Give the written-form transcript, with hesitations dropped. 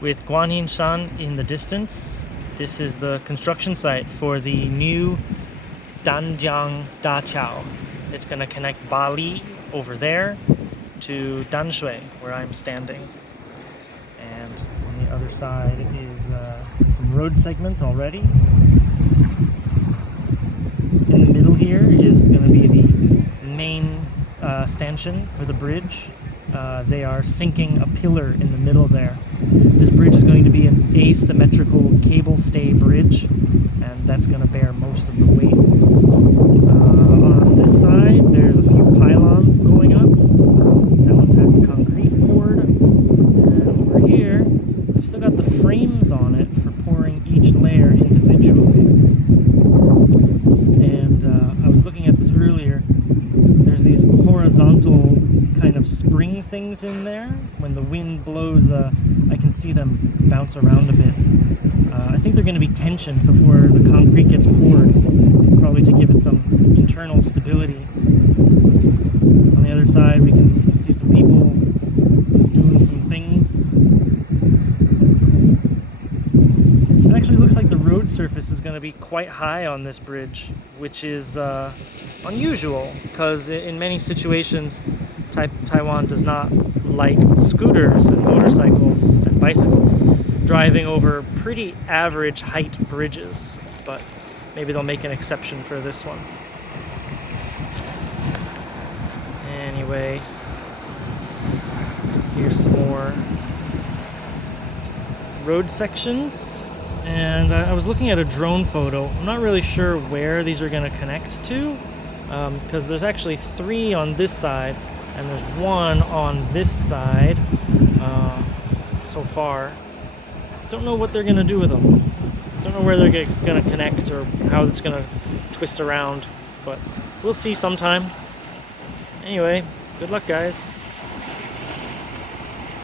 with Guanyinshan in the distance. This is the construction site for the new Danjiang Bridge. It's going to connect Bali over there to Danshui, where I'm standing. And on the other side is some road segments already. In the middle here is going to be the main stanchion for the bridge. They are sinking a pillar in the middle there. This bridge is going to be an asymmetrical cable stay bridge, and that's going to bear most of the weight. On this side, there's a few pylons going up. That one's had concrete poured. And over here, we've still got the frames on it for pouring each layer individually. And I was looking at this earlier. There's these horizontal kind of spring things in there. When the wind blows, I can see them bounce around a bit. I think they're going to be tensioned before the concrete gets poured, probably to give it some internal stability. On the other side, we can see some people doing some things. That's cool. It actually looks like the road surface is going to be quite high on this bridge, which is unusual, because in many situations Taiwan does not like scooters and motorcycles and bicycles driving over pretty average height bridges, but maybe they'll make an exception for this one. Anyway, here's some more road sections, and I was looking at a drone photo. I'm not really sure where these are going to connect to, because there's actually 3 on this side and there's 1 on this side so far. Don't know what they're going to do with them. Don't know where they're going to connect or how it's going to twist around, but we'll see sometime. Anyway, good luck, guys.